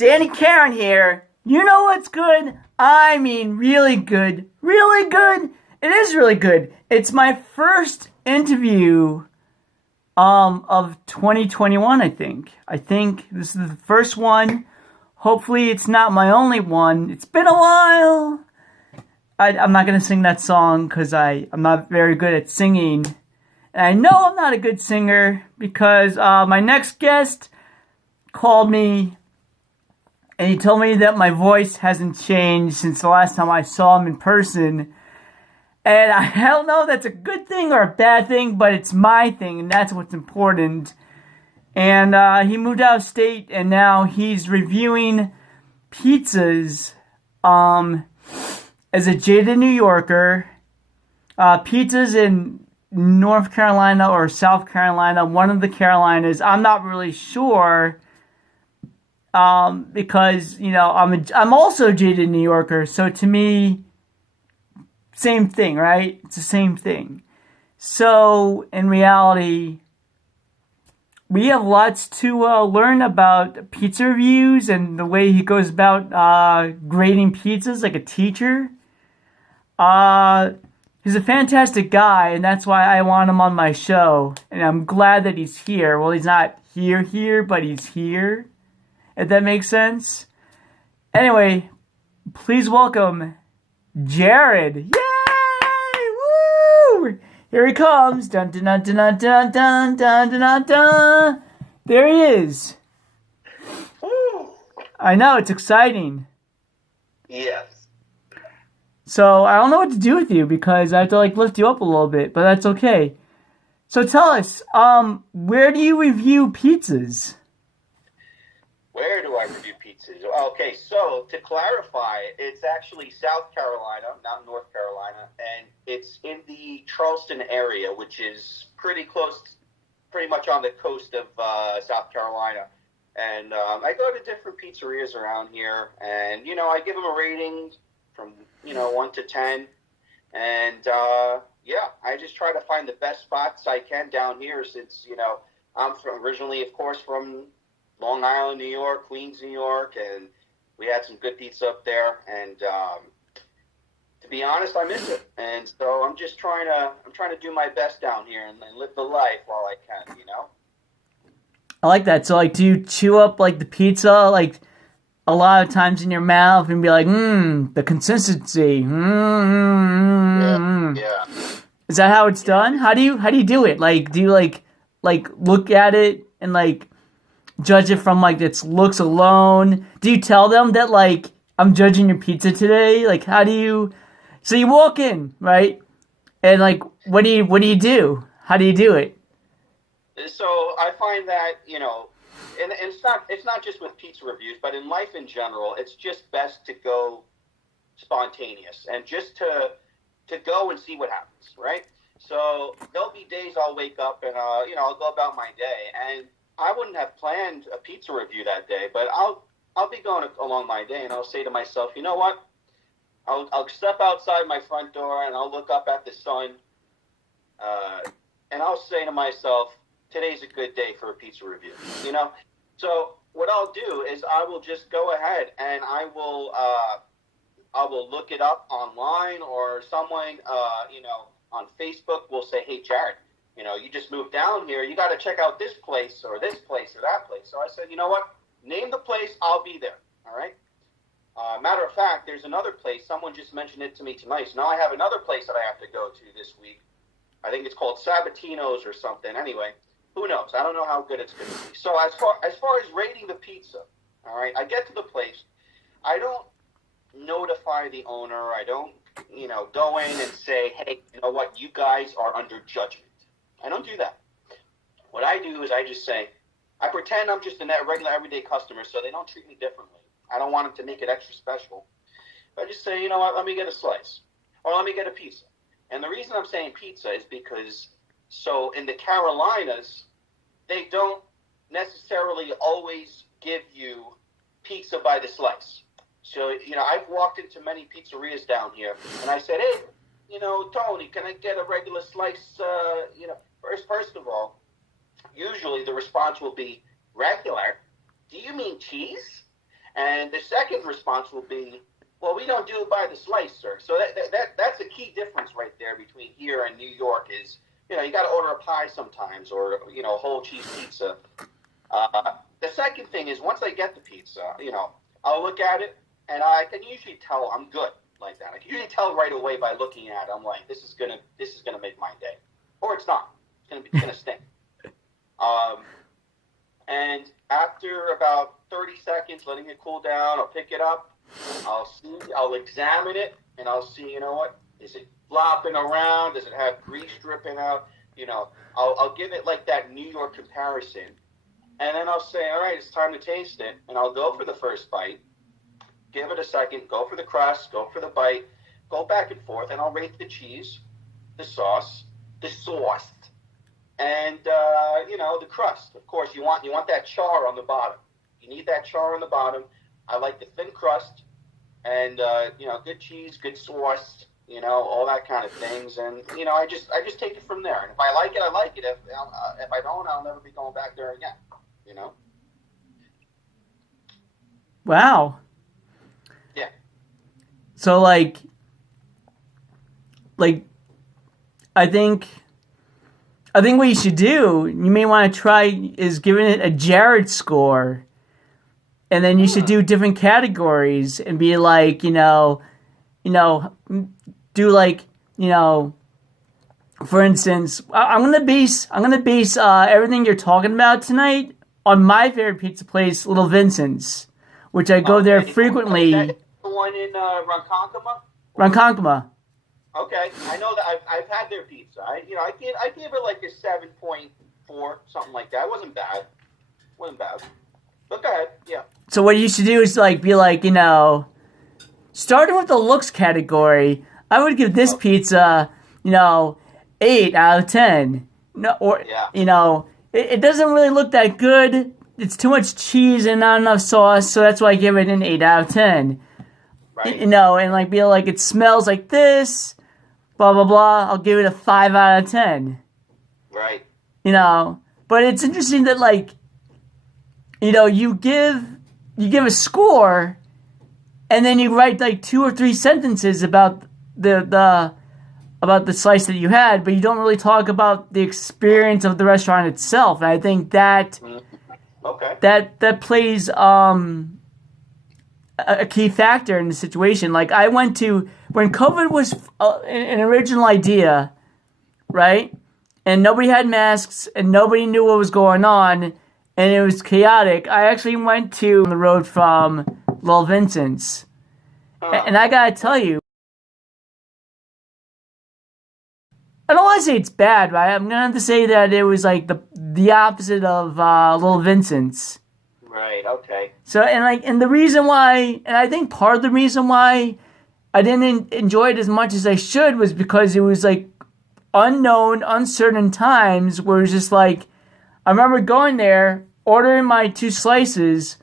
Danny Karen here. You know what's good? I mean really good. Really good? It is really good. It's my first interview of 2021, I think. I think this is the first one. Hopefully it's not my only one. It's been a while. I'm not going to sing that song because I'm not very good at singing. And I know I'm not a good singer because my next guest called me and he told me that my voice hasn't changed since the last time I saw him in person. And I don't know if that's a good thing or a bad thing, but it's my thing, and that's what's important. And he moved out of state, and now he's reviewing pizzas as a jaded New Yorker. Pizzas in North Carolina or South Carolina, one of the Carolinas. I'm not really sure. Because, you know, I'm also a jaded New Yorker, so to me, same thing, right? It's the same thing. So, in reality, we have lots to learn about pizza reviews and the way he goes about grading pizzas like a teacher. He's a fantastic guy, and that's why I want him on my show, and I'm glad that he's here. Well, he's not here, but he's here. If that makes sense. Anyway, please welcome Jared. Yay! Woo! Here he comes. Dun dun dun dun dun dun dun dun dun. There he is. Woo! I know, it's exciting. Yes. So I don't know what to do with you because I have to lift you up a little bit, but that's okay. So tell us, where do you review pizzas? Where do I review pizzas? Okay, so to clarify, it's actually South Carolina, not North Carolina, and it's in the Charleston area, which is pretty much on the coast of South Carolina. And I go to different pizzerias around here, and, you know, I give them a rating from, 1 to 10. And, I just try to find the best spots I can down here since, I'm originally, of course, from Long Island, New York, Queens, New York, and we had some good pizza up there. And to be honest, I miss it. And so I'm just trying to do my best down here and live the life while I can. I like that. So, do you chew up the pizza a lot of times in your mouth and be the consistency? Yeah. Is that how it's done? How do you do it? Do you look at it and judge it from its looks alone? Do you tell them that I'm judging your pizza today? How do you? So you walk in, right? And what do you do? How do you do it? So I find that and it's not just with pizza reviews, but in life in general, it's just best to go spontaneous and just to go and see what happens, right? So there'll be days I'll wake up and I'll go about my day and I wouldn't have planned a pizza review that day, but I'll be going along my day and I'll say to myself, you know what? I'll step outside my front door and I'll look up at the sun, and I'll say to myself, today's a good day for a pizza review. So what I'll do is I will just go ahead and I will look it up online, or someone on Facebook will say, hey, Jared, you just moved down here. You got to check out this place or that place. So I said, you know what? Name the place. I'll be there. All right. Matter of fact, there's another place. Someone just mentioned it to me tonight. So now I have another place that I have to go to this week. I think it's called Sabatino's or something. Anyway, who knows? I don't know how good it's going to be. So as far as rating the pizza, all right, I get to the place. I don't notify the owner. I don't, go in and say, hey, you know what? You guys are under judgment. I don't do that. What I do is I just say, I pretend I'm just a regular everyday customer so they don't treat me differently. I don't want them to make it extra special. But I just say, you know what, let me get a slice. Or let me get a pizza. And the reason I'm saying pizza is because, so in the Carolinas, they don't necessarily always give you pizza by the slice. So, I've walked into many pizzerias down here, and I said, hey, Tony, can I get a regular slice? First of all, usually the response will be, regular? Do you mean cheese? And the second response will be, well, we don't do it by the slice, sir. So that's a key difference right there between here and New York is, you got to order a pie sometimes or, a whole cheese pizza. The second thing is once I get the pizza, I'll look at it and I can usually tell I'm good like that. I can usually tell right away by looking at it. I'm like, this is gonna make my day, or it's not. It's gonna stink. And after about 30 seconds, letting it cool down, I'll pick it up. I'll examine it, and I'll see, what? Is it flopping around? Does it have grease dripping out? I'll give it like that New York comparison. And then I'll say, all right, it's time to taste it. And I'll go for the first bite, give it a second, go for the crust, go for the bite, go back and forth, and I'll rate the cheese, the sauce, and, the crust. Of course, you want that char on the bottom. You need that char on the bottom. I like the thin crust and, good cheese, good sauce, all that kind of things. And, I just take it from there. And if I like it, I like it. If I don't, I'll never be going back there again, Wow. Yeah. So, I think what you should do, you may want to try, is giving it a Jared score. And then you should do different categories and be like, do like, for instance, I'm gonna base everything you're talking about tonight on my favorite pizza place, Little Vincent's, which I go there frequently. Is that the one in Ronkonkoma? Ronkonkoma. Okay, I know that I've had their pizza. I gave it like a 7.4, something like that. It wasn't bad. But go ahead, yeah. So what you should do is be like, starting with the looks category, I would give this pizza, 8 out of 10. No, or it doesn't really look that good. It's too much cheese and not enough sauce, so that's why I give it an 8 out of 10. Right. And be like, it smells like this, blah blah blah. I'll give it a 5 out of 10. Right. But it's interesting that you give a score, and then you write 2 or 3 sentences about the slice that you had, but you don't really talk about the experience of the restaurant itself. And I think that that plays a key factor in the situation. I went to, when COVID was an original idea, right? And nobody had masks and nobody knew what was going on and it was chaotic. I actually went to the road from Little Vincent's. And I gotta tell you, I don't want to say it's bad, right? I'm gonna have to say that it was the opposite of Little Vincent's. Right. Okay. So and the reason why, and I think part of the reason why I didn't enjoy it as much as I should was because it was unknown, uncertain times where it was just I remember going there, ordering my 2 slices,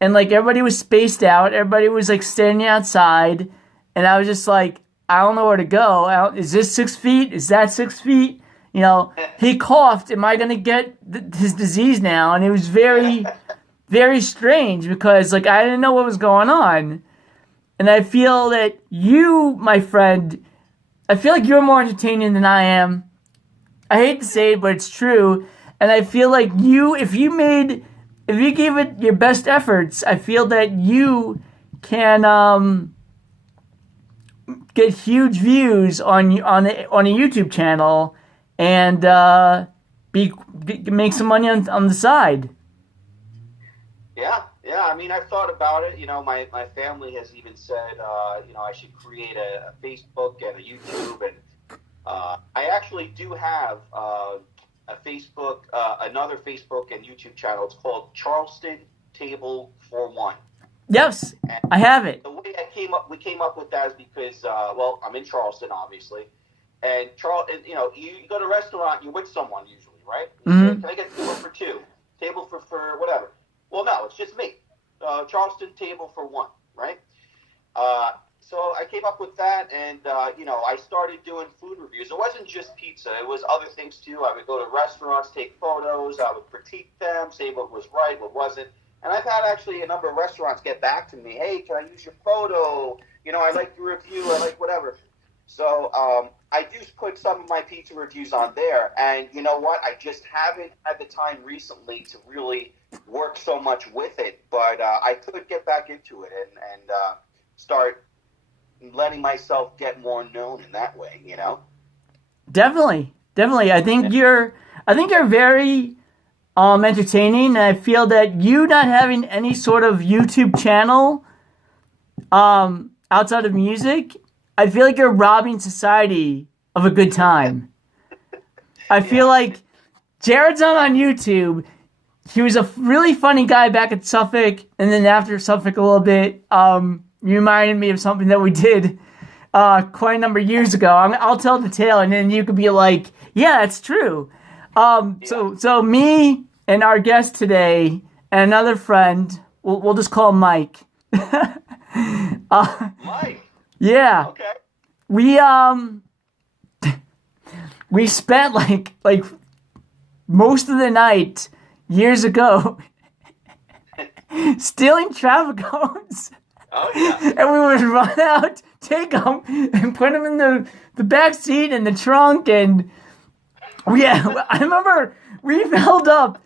and everybody was spaced out. Everybody was standing outside, and I was just I don't know where to go. Is this 6 feet? Is that 6 feet? He coughed. Am I going to get his disease now? And it was very, very strange because I didn't know what was going on. And I feel that you, my friend, I feel like you're more entertaining than I am. I hate to say it, but it's true. And I feel like if you gave it your best efforts, I feel that you can get huge views on a YouTube channel and make some money on the side. Yeah. I mean, I've thought about it. My family has even said, I should create a Facebook and a YouTube, and I actually do have a Facebook, another Facebook and YouTube channel. It's called Charleston Table for One. Yes, and I have it. The way we came up with that is because, I'm in Charleston, obviously, and you go to a restaurant, you're with someone usually, right? Mm-hmm. Say, can I get a table for 2? Table for whatever. Well, no, it's just me. Charleston Table for One, right? So I came up with that, and, I started doing food reviews. It wasn't just pizza. It was other things, too. I would go to restaurants, take photos. I would critique them, say what was right, what wasn't. And I've had actually a number of restaurants get back to me. Hey, can I use your photo? I like your review. I like whatever. So I do put some of my pizza reviews on there, and you know what? I just haven't had the time recently to really work so much with it. But I could get back into it and start letting myself get more known in that way. Definitely, definitely. I think you're very entertaining, and I feel that you not having any sort of YouTube channel outside of music, I feel like you're robbing society of a good time. I feel Yeah. like Jared's not on YouTube. He was a really funny guy back at Suffolk, and then after Suffolk a little bit, you reminded me of something that we did quite a number of years ago. I'll tell the tale, and then you could be like, "Yeah, that's true." Yeah. So me and our guest today and another friend, we'll just call him Mike. Mike. Yeah, Okay. we we spent like most of the night years ago stealing traffic cones. Oh yeah. And we would run out, take them, and put them in the back seat and the trunk. And I remember we filled up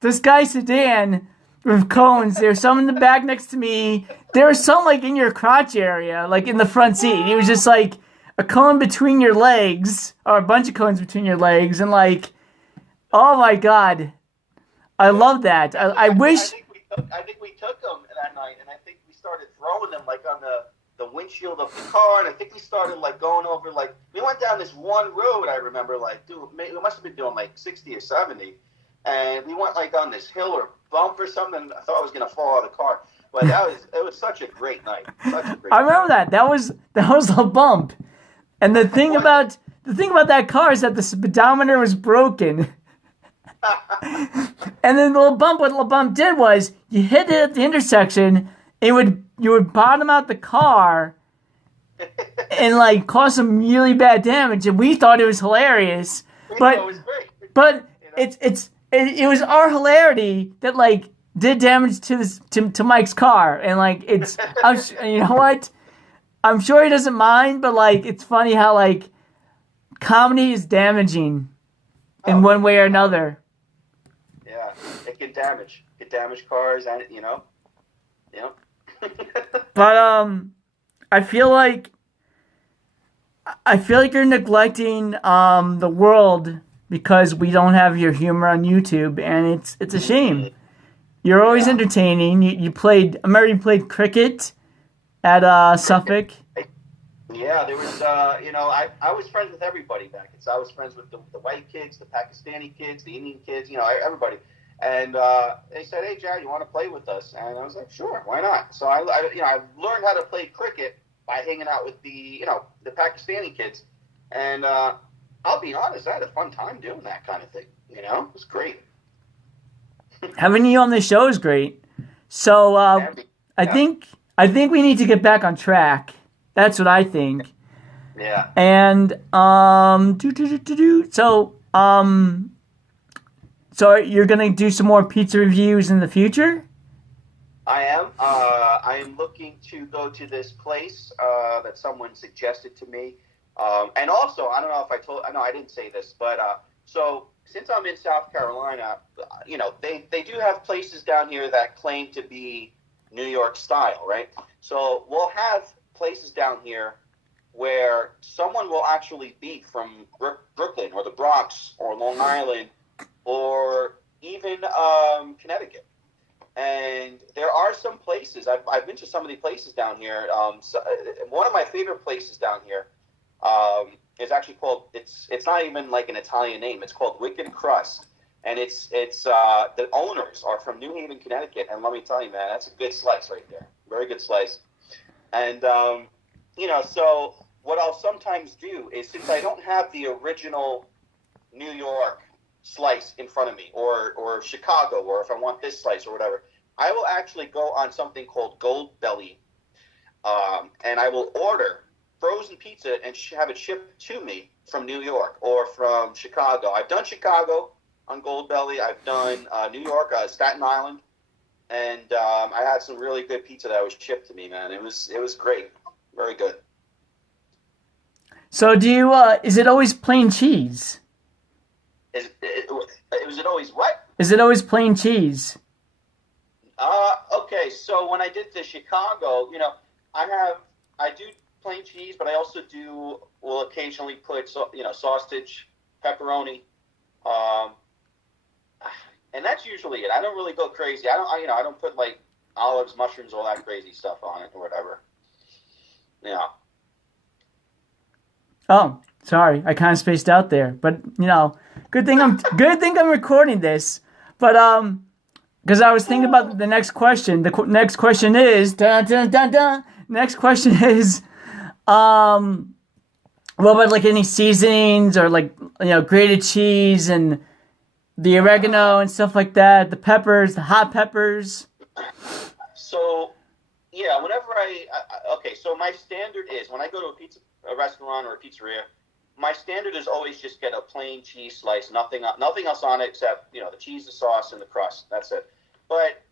this guy's sedan with cones. There's some in the back next to me. There was some like in your crotch area, like in the front seat. It was just like a cone between your legs, or a bunch of cones between your legs, and like, oh my god, I love that. I wish. I think we took them that night, and I think we started throwing them like on the windshield of the car, and I think we started like going over like we went down this one road. I remember like dude, we must have been doing like 60 or 70, and we went like on this hill or bump or something. I thought I was gonna fall out of the car, but it was such a great night. Such a great I remember night. that. That was a bump. And the thing about that car is that the speedometer was broken. And then what the little bump did was you hit it at the intersection, you would bottom out the car and like cause some really bad damage, and we thought it was hilarious. It But was great. but You know? it was our hilarity that like did damage to Mike's car, and like you know what? I'm sure he doesn't mind, but like it's funny how like comedy is damaging in one way or another. Yeah, it can damage cars, and yeah. But I feel like you're neglecting the world because we don't have your humor on YouTube, and it's a shame. You're always Yeah. entertaining. I remember you played cricket at Suffolk. Yeah, there was, I was friends with everybody back then. So I was friends with the white kids, the Pakistani kids, the Indian kids, everybody. And they said, "Hey, Jared, you want to play with us?" And I was like, "Sure, why not?" So I learned how to play cricket by hanging out with the Pakistani kids. And I'll be honest, I had a fun time doing that kind of thing. It was great. Having you on the show is great. So I Yeah. think we need to get back on track. That's what I think. Yeah. And so you're gonna do some more pizza reviews in the future? I am. I am looking to go to this place that someone suggested to me. And also, I don't know if I didn't say this, but so since I'm in South Carolina, they do have places down here that claim to be New York style, right? So we'll have places down here where someone will actually be from Brooklyn or the Bronx or Long Island or even Connecticut. And there are some places, I've been to some of the places down here. One of my favorite places down here is actually called, it's not even like an Italian name, it's called Wicked Crust. And it's the owners are from New Haven, Connecticut. And let me tell you, man, that's a good slice right there. Very good slice. And, so what I'll sometimes do is, since I don't have the original New York slice in front of me, or Chicago, or if I want this slice or whatever, I will actually go on something called Gold Belly, and I will order frozen pizza and have it shipped to me from New York or from Chicago. I've done Chicago. on Goldbelly. I've done New York, Staten Island, and I had some really good pizza that was shipped to me, man. It was great, very good. So do you? Is it always plain cheese? Was it always what? Is it always plain cheese? Okay, so when I did the Chicago, I do plain cheese, but I also will occasionally put sausage, pepperoni, and that's usually it. I don't really go crazy. I don't put like olives, mushrooms, all that crazy stuff on it or whatever. Yeah. Oh, sorry, I kind of spaced out there, but good thing I'm recording this. But because I was thinking about the next question. The next question is dun, dun, dun, dun. Next question is, what about like any seasonings or like grated cheese and the oregano and stuff like that, the peppers, the hot peppers. So, yeah, whenever okay, so my standard is when I go to a restaurant or a pizzeria, my standard is always just get a plain cheese slice, nothing else on it except the cheese, the sauce, and the crust. That's it. But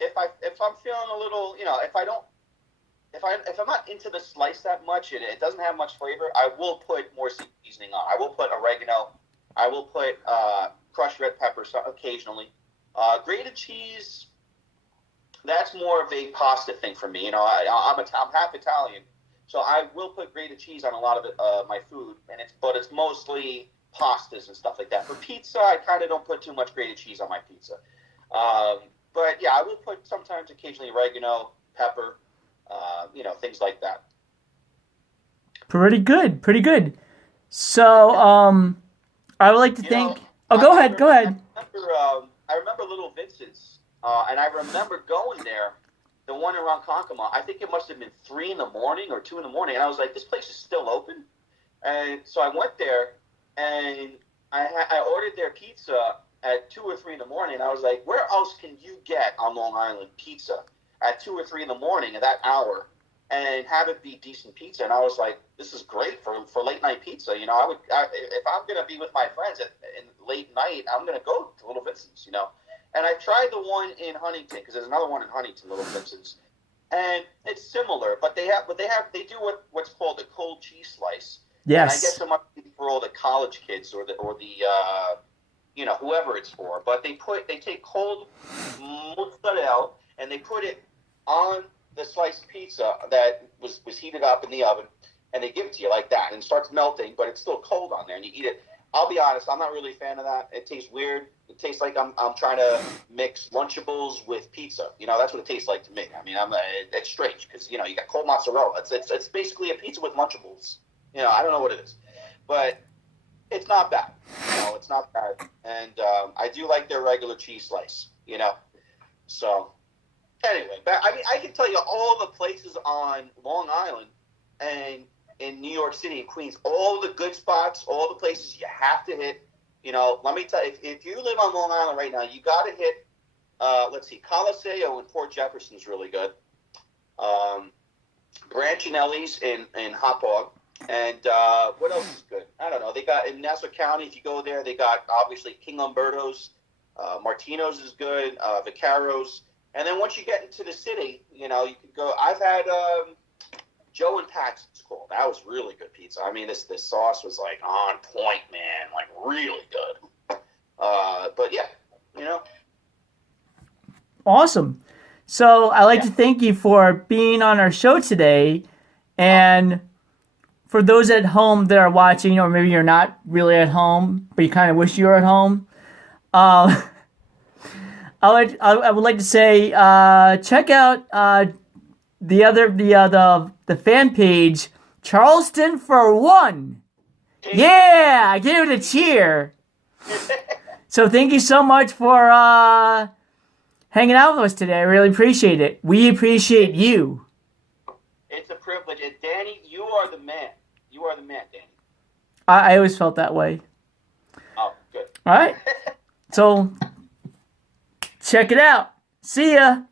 if I'm feeling a little, if I'm not into the slice that much and it doesn't have much flavor, I will put more seasoning on. I will put oregano. I will put crushed red pepper occasionally. Grated cheese, that's more of a pasta thing for me. I'm half Italian, so I will put grated cheese on a lot of my food, but it's mostly pastas and stuff like that. For pizza, I kind of don't put too much grated cheese on my pizza. But yeah, I will put sometimes occasionally oregano, pepper, things like that. Pretty good. So, I would like to think. Go ahead. I remember Little Vincent's, and I remember going there, the one around Konkoma. I think it must have been 3 in the morning or 2 in the morning, and I was like, this place is still open? And so I went there, and I ordered their pizza at 2 or 3 in the morning, and I was like, where else can you get on Long Island pizza at 2 or 3 in the morning at that hour and have it be decent pizza? And I was like, this is great for late night pizza. If I'm going to be with my friends in late night, I'm going to go to Little Vincent's, And I tried the one in Huntington, because there's another one in Huntington, Little Vincent's, and it's similar, but they do what's called a cold cheese slice. Yes. And I guess it must be for all the college kids or the whoever it's for. But they take cold mozzarella and they put it on the sliced pizza that was heated up in the oven, and they give it to you like that, and it starts melting, but it's still cold on there, and you eat it. I'll be honest, I'm not really a fan of that. It tastes weird. It tastes like I'm trying to mix Lunchables with pizza. That's what it tastes like to me. I mean, it's strange because you got cold mozzarella. It's basically a pizza with Lunchables. I don't know what it is, but it's not bad. It's not bad, and I do like their regular cheese slice. So anyway, I can tell you all the places on Long Island and in New York City and Queens, all the good spots, all the places you have to hit. Let me tell you, if you live on Long Island right now, you got to hit. Let's see, Coliseo in Port Jefferson's really good. Branchinelli's in Hauppauge. And what else is good? I don't know. They got in Nassau County. If you go there, they got obviously King Umberto's, Martino's is good, Vaccaro's, and then once you get into the city, you could go. I've had Joe and Pax's called. That was really good pizza. I mean, this sauce was like on point, man, like really good. But yeah, Awesome. So I'd like to thank you for being on our show today, and for those at home that are watching, or maybe you're not really at home, but you kind of wish you were at home, I would like to say check out the fan page, Charleston for One. Yeah, I gave it a cheer. So thank you so much for hanging out with us today. I really appreciate it. We appreciate you. It's a privilege, and Danny, you are the man. You are the man, Danny. I always felt that way. Oh, good. All right. So, check it out. See ya.